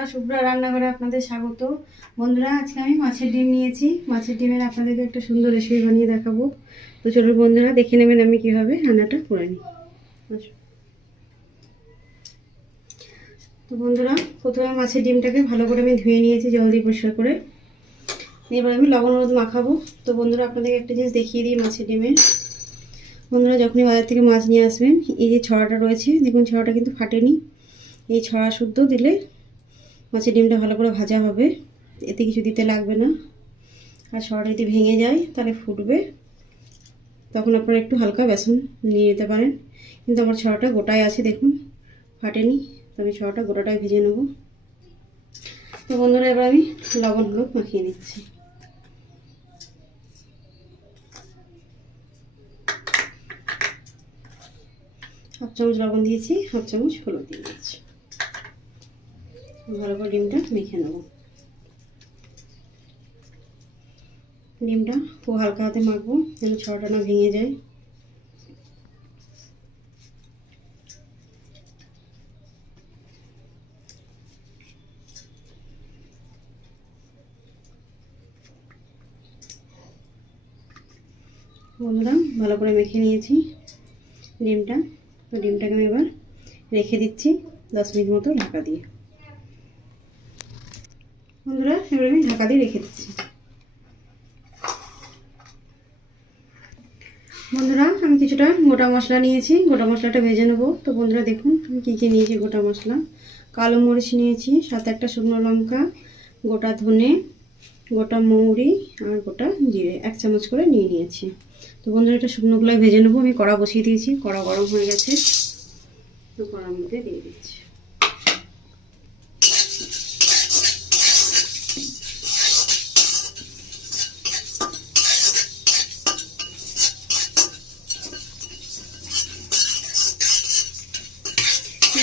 বন্ধুরা, শুভ্রা রান্নাঘরে আপনাদের স্বাগত। বন্ধুরা, আজকে আমি মাছের ডিম নিয়েছি। মাছের ডিমের আপনাদেরকে একটা সুন্দর রেসিপি বানিয়ে দেখাবো। তো চলুন বন্ধুরা, দেখে নেবেন আমি কিভাবে রান্নাটা করে নিই। তো বন্ধুরা, প্রথমে মাছের ডিমটাকে ভালো করে আমি ধুয়ে নিয়েছি জল দিয়ে পরিষ্কার করে। এবার আমি লবণ হলুদ মাখাবো। তো বন্ধুরা, আপনাদেরকে একটা জিনিস দেখিয়ে দিই মাছের ডিমের। বন্ধুরা, যখনই বাজার থেকে মাছ নিয়ে আসবেন, এই যে ছড়াটা রয়েছে দেখুন, ছড়াটা কিন্তু ফাটেনি। এই ছড়া শুদ্ধ দিলে মাছের ডিমটা ভালো করে ভাজা হবে, এতে কিছু দিতে লাগবে না। আর ছড়াটা যদি ভেঙে যায় তাহলে ফুটবে, তখন আপনারা একটু হালকা বেসন নিয়ে নিতে পারেন। কিন্তু আমার ছড়াটা গোটায় আছে দেখুন, ফাটেনি। তো আমি ছড়াটা গোটাটাই ভেজে নেব। তো বন্ধুরা, এবার আমি লবণ হলুদ মাখিয়ে নিচ্ছি। হাফ চামচ লবণ দিয়েছি, হাফ চামচ হলুদ দিয়ে দিচ্ছি। ভালো করে ডিমটা মেখে নেব। ডিমটা খুব হালকা হাতে মাখবো যেন ছড়াটা না ভেঙে যায়। বন্ধুরা, ভালো করে মেখে নিয়েছি ডিমটা। তো ডিমটাকে আমি এবার রেখে দিচ্ছি 10 মিনিট মতো ঢাকা দিয়ে। বন্ধুরা, এবার আমি ঢাকা দিয়ে রেখে দিচ্ছি। বন্ধুরা, আমি কিছুটা গোটা মশলা নিয়েছি, গোটা মশলাটা ভেজে নেবো। তো বন্ধুরা দেখুন আমি কী কী নিয়েছি। গোটা মশলা, কালো মরিচ নিয়েছি, 7-8টা শুকনো লঙ্কা, গোটা ধনে, গোটা মৌরি আর গোটা জিরে 1 চামচ করে নিয়ে নিয়েছি। তো বন্ধুরা, এটা শুকনোগুলোই ভেজে নেবো। আমি কড়া বসিয়ে দিয়েছি, কড়া গরম হয়ে গেছে। তো কড়ার মধ্যে দিয়ে দিচ্ছি।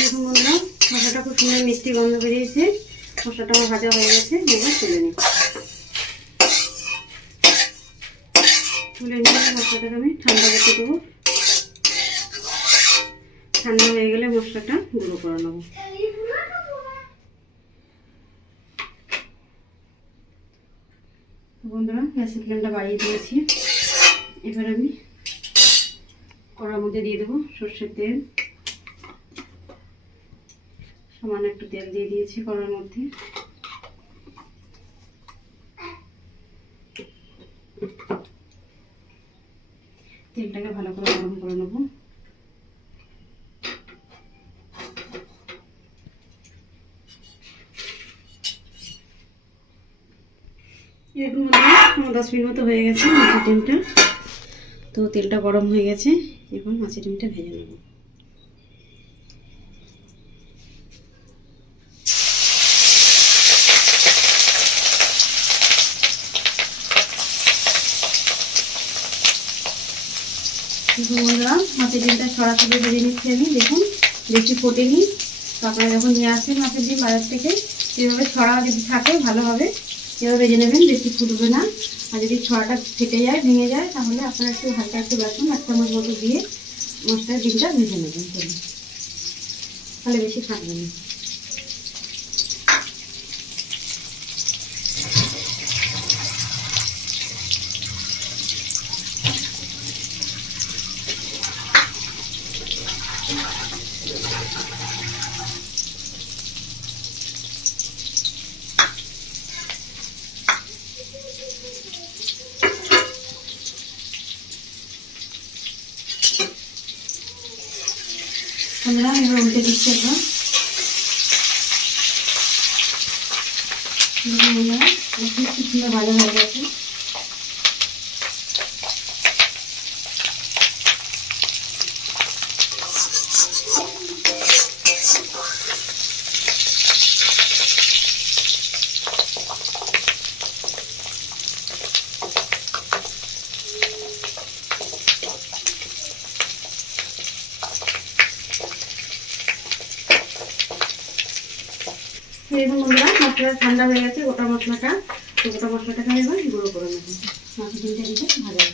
দেখুন বন্ধুরা, মশলাটা খুব সুন্দর মিষ্টি গন্ধ বেরিয়েছে। মশলাটা আমার ভাজা হয়ে গেছে, এবার তুলে নিই। তুলে নিয়ে মশলাটাকে আমি ঠান্ডা করতে দেবো। ঠান্ডা হয়ে গেলে মশলাটা গুঁড়ো করে নেবো। বন্ধুরা, গ্যাসের ফ্লেমটা বাড়িয়ে দিয়েছি। এবার আমি কড়ার মধ্যে দিয়ে দেবো সর্ষের তেল। সামান্য একটু তেল দিয়ে দিয়েছি কড়ার মধ্যে। তেলটাকে ভালো করে গরম করে নেবো। এরকম 10 মিনিট মতো হয়ে গেছে মাছের ডিমটা। তো তেলটা গরম হয়ে গেছে, এখন মাছের ডিমটা ভেজে নেব। বন্ধুরা, মাছের ডিমটা সরাসরি ভেজে নিচ্ছি আমি। দেখুন বেশি ফোটেনি। তো আপনারা যখন নিয়ে আসবেন মাছের ডিম বাজার থেকে, এভাবে ছড়া যদি থাকে ভালো হবে, এভাবে ভেজে নেবেন, বেশি ফুটবে না। আর যদি ছড়াটা ফেটে যায়, ভেঙে যায়, তাহলে আপনারা একটু হালকা একটু বেসন 1 চামচ মতো দিয়ে মশলার ডিমটা ভেজে নেবেন, তাহলে বেশি থাকবে না। বন্ধুরা, এবার উল্টে দিচ্ছি একবার। বন্ধুরা, খুব সুন্দর ভালো হয়ে গেছে। দেখুন বন্ধুরা, মশলা ঠান্ডা হয়ে গেছে, গোটা মশলাটা। তো গোটা মশলাটাকে আমি এবার গুঁড়ো করে নেব। মাছের ডিমটা দিতে ভাজা।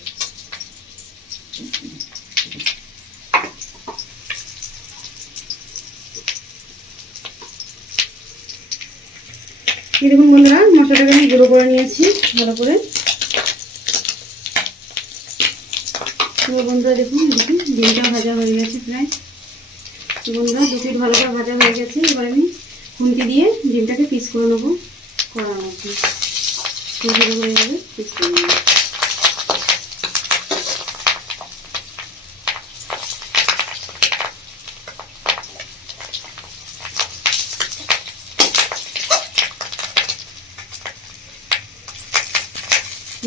দেখুন বন্ধুরা, মশলাটাকে আমি গুঁড়ো করে নিয়েছি ভালো করে। তো বন্ধুরা দেখুন ডিমটা ভাজা হয়ে গেছে প্রায়। তো বন্ধুরা 2 পিঠ ভালো করে ভাজা হয়ে গেছে। এবার আমি খুন্তি দিয়ে ডিমটাকে পিস করে নেবো কড়ার মধ্যে। ভালো করে এভাবে পিস করে নেবো।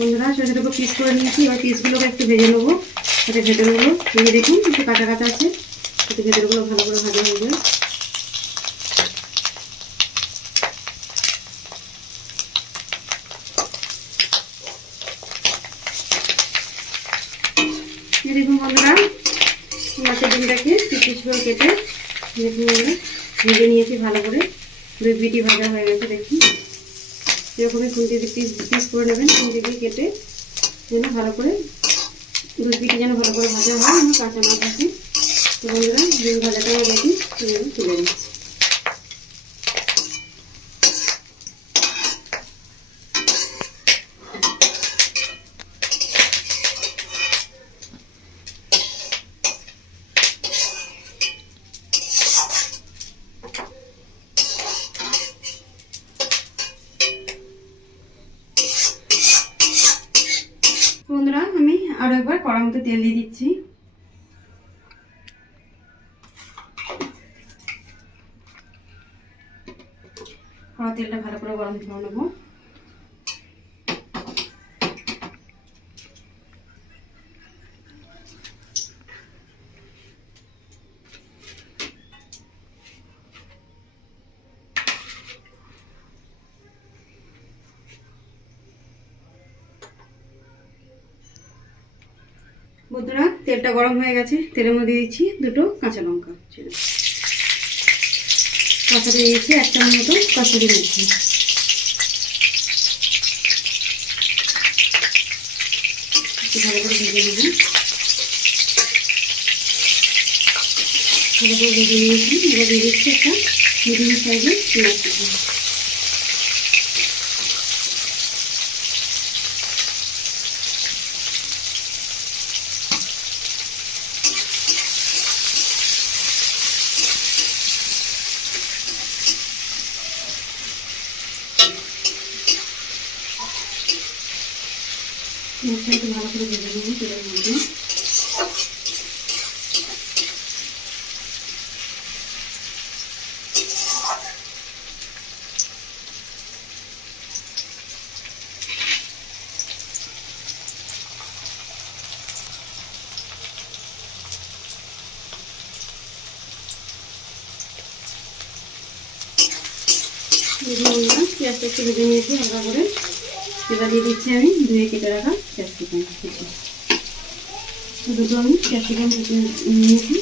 বন্ধুরা ছোটো ছোটো পিস করে নিয়েছি। এবার পিসগুলোকে একটু ভেজে নেবো, যাতে ভেতরগুলো ভেজে দেখুন একটু কাঁচা কাঁচা আছে, যাতে ভেতরগুলো ভালো করে ভাজা হয়ে যায়। দেখুন বন্ধুরা, মাছের ডিমটাকে পিস করে কেটে দেখুন ভেজে নিয়েছি ভালো করে। 2 পিঠই ভাজা হয়ে গেছে দেখুন। এরকমই খুন্তি দিয়ে পিস করে নেবেন, খুন্তি দিয়ে কেটে যেন ভালো করে 2 পিঠি যেন ভালো করে ভাজা হয়, যেন কাঁচা না থাকে। তো বন্ধুরা ডিম ভাজাটা রেডি, তুলে দিচ্ছি। বন্ধুরা আমি আরো একবার কড়ার মধ্যে তেল দিয়ে দিচ্ছি। তেলটা ভালো করে গরম করে নেবো। বন্ধুরা তেলটা গরম হয়ে গেছে, তেলের মধ্যে দিচ্ছি 2টো কাঁচা লঙ্কা, কাঁচা দিয়ে দিচ্ছি 1 চামচ মতো কাসুরি মেথি। ভালো করে ভেজে নেব। ভালো করে ভেজে নিয়েছি। এবার দিয়ে দিচ্ছি একটা মিডিয়াম সাইজের পেঁয়াজ কুচি। একটু ভালো করে ভেজে নেব তেলের মধ্যে। পেঁয়াজটা একটু ভেজে নিয়েছি হালকা করে। এবার দিয়ে দিচ্ছি আমি ধুয়ে কেটে রাখা ক্যাপসিকাম কুচি। 2টো আমি ক্যাপসিকাম কুচি নিয়েছি,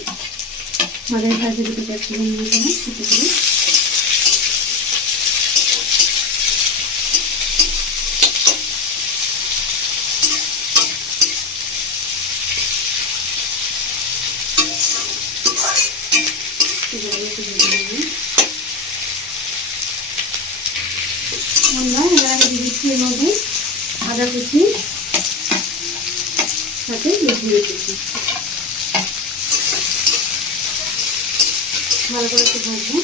মাঝারি সাইজে 2টো ক্যাপসিকাম নিয়েছি ছোটো করে। আমরা এবার আমি দিয়ে দিচ্ছি এর মধ্যে আদা কুচি সাথে রসুন কুচি। ভালো করে একটু ভাজবো।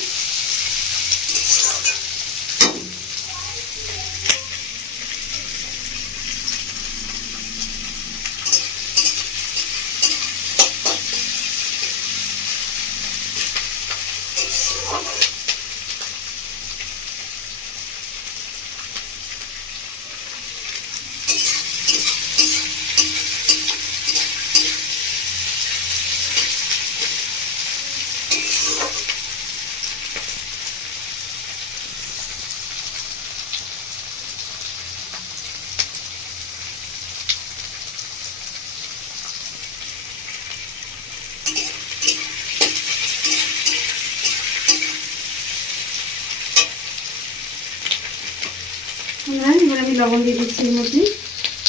এবার আমি লবণ দিয়ে দিচ্ছি এর মধ্যে।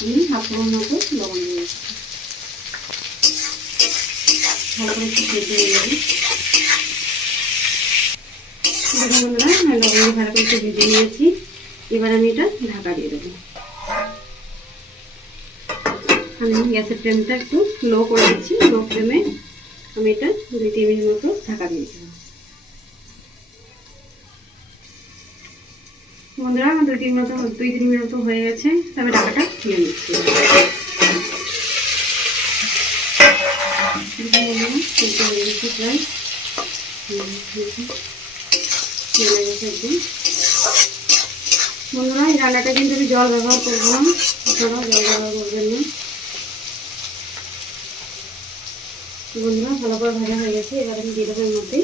আমি হাফ চামচ মতো লবণ দিয়ে দিচ্ছি। ভালো করে একটু ভেজে নিয়ে যাবো। দেখুন বন্ধুরা লবণ দিয়ে ভালো করে একটু ভেজে নিয়েছি। এবার আমি এটা ঢাকা দিয়ে দেবো। আমি গ্যাসের ফ্লেমটা একটু লো করে দিচ্ছি। লো ফ্লেমে আমি এটা 2-3 মিনিট মতো ঢাকা দিয়ে দেবো। বন্ধুরা আমার 2-3 মিনিট মতো হয়ে গেছে। তবে ঢাকাটা খুলে নিচ্ছি। বন্ধুরা এই রান্নাটা কিন্তু আমি জল ব্যবহার করবো না, আপনারা জল ব্যবহার করবেন না। বন্ধুরা ভালো করে ভাজা হয়ে গেছে। এবার আমি দিয়ে দেবো এর মধ্যে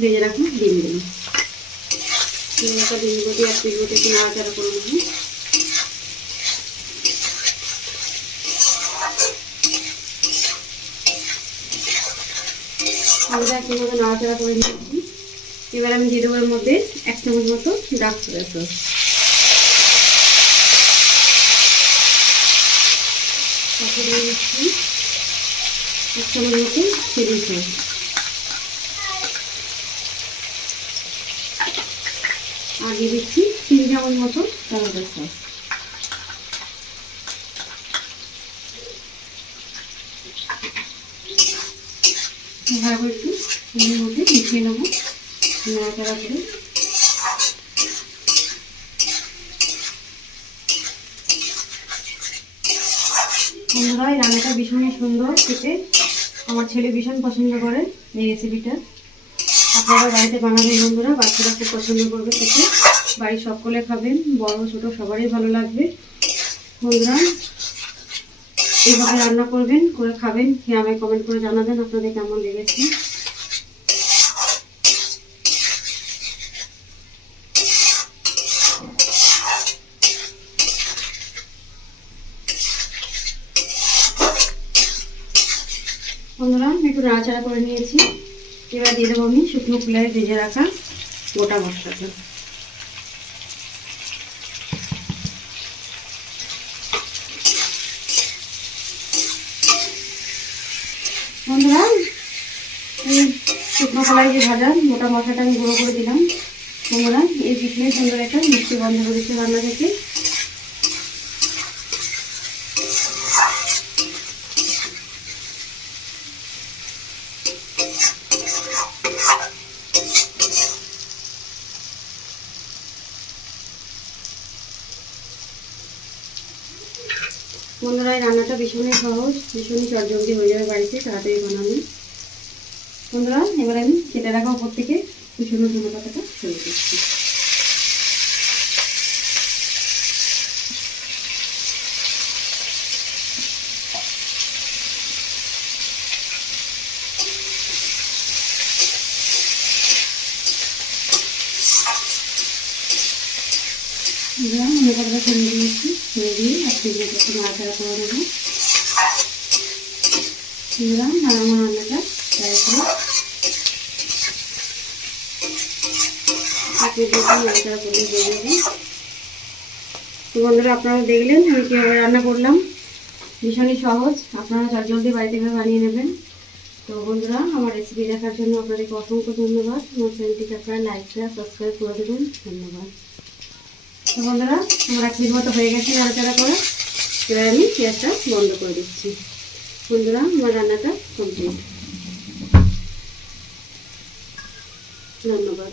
ভেজে রাখুন ডিমগুলো। ডিমগুলো দিয়ে আর ডিমগুলো একটু নাড়াচাড়া করে নেব। আমরা একটু মতো নাড়াচাড়া করে নিচ্ছি। এবার আমি দিয়ে দেবো এর মধ্যে 1 চামচ মতো ডার্ক সয়া সস। তারপরে দিয়ে দিচ্ছি 1 চামচ মতো চিলি সস। আর দিয়ে দিচ্ছি 3 চামচ মতো টমেটো সস। এভাবে একটু এর মধ্যে মিশিয়ে নেবো নাড়াচাড়া করে। বন্ধুরা এই রান্নাটা ভীষণই সুন্দর খেতে, আমার ছেলে ভীষণ পছন্দ করে এই রেসিপিটা। আপনারা বাড়িতে বানাবেন বন্ধুরা, বাচ্চারা খুব পছন্দ করবে খেতে। বাড়ির সকলে খাবেন, বড় ছোট সবারই ভালো লাগবে। বন্ধুরা এইভাবে রান্না করবেন, করে খাবেন, খেয়ে আমায় কমেন্ট করে জানাবেন আপনাদের কেমন লেগেছে। বন্ধুরা আমি একটু নাড়াচাড়া করে নিয়েছি। এবার দিয়ে দেবো আমি শুকনো খোলায় ভেজে রাখা গোটা মশলাটা। বন্ধুরা এই শুকনো খোলায় যে ভাজা গোটা মশলাটা আমি গুঁড়ো করে দিলাম। বন্ধুরা এই ভীষণই সুন্দর একটা মিষ্টি গন্ধ বেরোচ্ছে রান্না থেকে। বন্ধুরা এই রান্নাটা ভীষণই সহজ, ভীষণই চটজলদি হয়ে যাবে বাড়িতে, তাড়াতাড়ি বানানো। বন্ধুরা এবার আমি কেটে রাখা উপর থেকে কুচনো ধনে পাতাটা ছড়িয়ে দিচ্ছি। ধনে পাতাটা ছড়িয়ে দিয়েছি, ছড়িয়ে দিয়ে একটু একটু নাড়াচাড়া করে নেবো। আমার রান্নাটা প্রায় করে নাড়াচাড়া করে দিয়ে দেবো। তো বন্ধুরা আপনারা দেখলেন আমি কীভাবে রান্না করলাম, ভীষণই সহজ, আপনারা জলদি বাড়িতে বানিয়ে নেবেন। তো বন্ধুরা আমার রেসিপি দেখার জন্য আপনাদেরকে অসংখ্য ধন্যবাদ। আমার চ্যানেলটিকে আপনারা লাইক শেয়ার সাবস্ক্রাইব করে দেবেন। ধন্যবাদ। তো বন্ধুরা আমার 1 মিনিট মতো হয়ে গেছে নাড়াচাড়া করে। এবার আমি গ্যাসটা বন্ধ করে দিচ্ছি। বন্ধুরা আমার রান্নাটা কমপ্লিট। ধন্যবাদ।